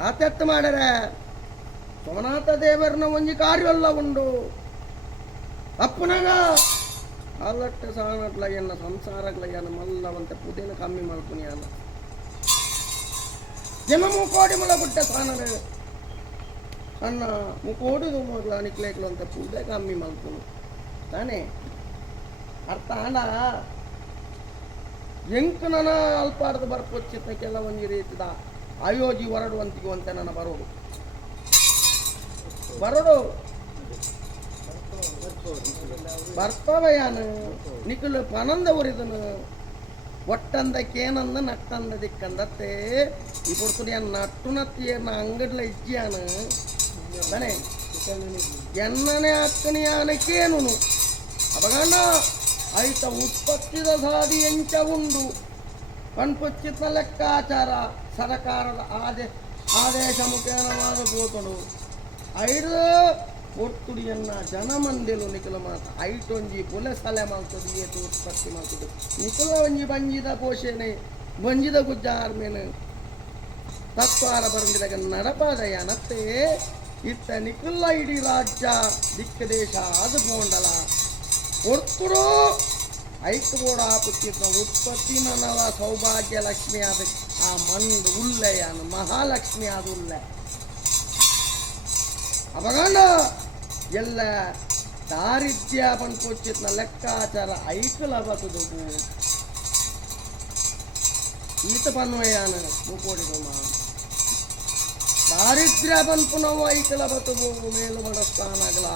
ಆತೆತ್ತು ಮಾಡರೆ ಸೋಮನಾಥ ದೇವರನ ಒಂಜಿ ಕಾರ್ಯಲ್ಲ ಉಂಡು ಅಪ್ಪನಾಗ ಅಲ್ಲಟ್ಟ ಸಾಣಟ್ಲಾಗ್ಯನ್ನ ಸಂಸಾರಗ್ಲಾಗ್ಯನ್ನ ಮಲ್ಲವಂತ ಪುದೇನ ಕಮ್ಮಿ ಮಾಡ್ಕೊನಿಯಲ್ಲ ಜಮ ಮೂಕೋಡಿ ಮುಲ ಬಿಟ್ಟ ಸಾಣರು ಅಣ್ಣ ಮೂಕೋಡಿ ತುಮ್ಮಗ್ಲ ನಿಕ್ಲೇಕ್ಲು ಅಂತ ಪೂದೆ ಕಮ್ಮಿ ಮಲ್ಪುನು ತಾನೇ ಅರ್ಥ ಅಣ್ಣ ಎಂಕ್ ನನ್ನ ಅಲ್ಪಾರ್ದ ಬರ್ಕೊಚ್ಚಿತ್ತಕ್ಕೆಲ್ಲ ಒಂಜಿ ರೀತಿದ ಅಯೋಜಿ ಹೊರಡುವಂತಿಗೆ ಅಂತ ನನ್ನ ಬರೋಡು ಬರ್ತವಯಾನು ನಿಖಿಲ್ ಪನಂದ ಉರಿದನು ಒಟ್ಟಂದಕ್ಕೇನಂದ ನಟ್ಟಂದ ದಿಕ್ಕಂದತ್ತೆ ಈ ಪುಡ್ತುಡಿಯ ನಟ್ಟು ನತ್ತಿಯನ್ನ ಅಂಗಡ್ಲ ಇಜ್ಜಿಯಾನು ತಾನೆ ಎಣ್ಣನೆ ಅಕ್ಕನಿಯಾನಕ್ಕೇನು ಅವಗಣ್ಣ ಐತ ಉತ್ಪತ್ತಿದ ಸಾದಿ ಎಂಚ ಉಂಡು ಪನ್ಪುಚ್ಚಿತ ಲೆಕ್ಕಾಚಾರ ಸರಕಾರದ ಆದೇಶ ಮುಖೇನವಾದ ಪೋತಡು ಐದು ಒಟ್ಟುಡಿಯನ್ನ ಜನಮಂದಿಲು ನಿಖಿಲ ಮಾತ ಐಟೊಂಜಿ ಪುಲಸಲೆ ಮಾಡ್ತದೆ ಏತು ಉತ್ಪತ್ತಿ ಮಾಡ್ತದೆ ನಿಖಿಲ ಒಂಜಿ ಬಂಜಿದ ಪೋಷಣೆ ಬಂಜಿದ ಗುಜ್ಜಾರ್ಮೇನು ತತ್ವಾರ ಬರಂದಿದಾಗ ನಡಪಾದಯ ನತ್ತೆ ಇತ್ತ ನಿಖಿಲ ಇಡೀ ರಾಜ್ಯ ದಿಕ್ಕ ದೇಶ ಅದು ಬೋಂಡಲ ಒರ್ತುಡು ಐಕ್ ಬೋಡ ಪುಚ್ಚಿತ ಉತ್ಪತ್ತಿ ನನ್ನವ ಸೌಭಾಗ್ಯ ಲಕ್ಷ್ಮಿ ಆದ ಆ ಮಂದು ಉಲ್ಲೆಯನು ಮಹಾಲಕ್ಷ್ಮಿ ಆದ ಉಲ್ಲೆ ಅವಗಂಡ ಎಲ್ಲ ದಾರಿದ್ರ್ಯ ಪನ್ಪೊಚ್ಚಿತ್ನ ಲೆಕ್ಕಾಚಾರ ಐಕಲ ಬತದು ಈತ ಪನ್ವಯಾನ ಮುಕೋಡಿದಮ್ಮ ದಾರಿದ್ರ್ಯ ಪನ್ಪುನವು ಐಕಲ ಬತದು ಮೇಲು ಮಡಸ್ಥಾನಗಳ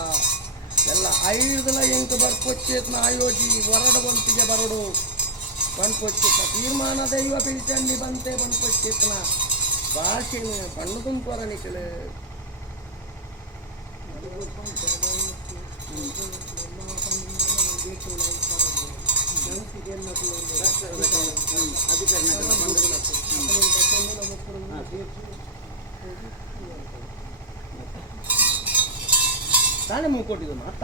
ಎಲ್ಲ ಐದಲ ಎಂಟು ಬರ್ಪೊಚ್ಚಿತ್ನ ಆಯೋಜಿ ಹೊರಡುವಂತಿಗೆ ಬರಡು ಪನ್ಪೊಚ್ಚಿತ್ನ ತೀರ್ಮಾನ ದೈವ ಪಿಲ್ಚಂಡಿ ಬಂತೆ ಪನ್ಪೊಚ್ಚಿತ್ನ ಭಾಷೆನ ಪಣ್ಣು ತುಂಪರ ನಿಖಿಲ್ ತಾನೇ ಮೂಕೊಟ್ಟಿದ್ದು ಮಾತ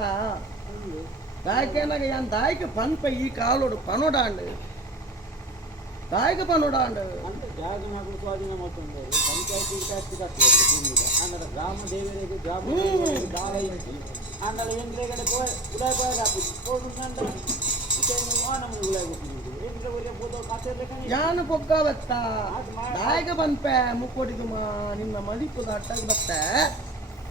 ದಾಯಕೇನಾಗ ಯಾನ್ ದಾಯಕ ಪನ್ಪ ಈ ಕಾಲೋಡು ಪನೋಡಾಂಡು ದಾಯಕ ಪನೋಡಾಂಡು ಜಾಗ ಮಗಳು ಸ್ವಾಧೀನ ಮಾಡ್ಕೊಂಡು ಪಂಚಾಯತಿ ಜಾಸ್ತಿ ಕಟ್ಟಬೇಕು ಭೂಮಿದ ಅಂದ್ರೆ ಗ್ರಾಮ ದೇವರಿಗೆ ಗ್ರಾಮ ದಾಳ ಇಟ್ಟು ಅಂದ್ರೆ ಎಂದ್ರೆಗಡೆ ಉಡಾಯ ಯಾನು ಪೊಕ್ಕ ಬತ್ತ ದಾಯಕ ಪನ್ಪೆ ಮುಕ್ಕೊಟ್ಟಿದ್ದು ನಿನ್ನ ಮದಿಪುದ ಅಟ್ಟಾಗ ಬತ್ತ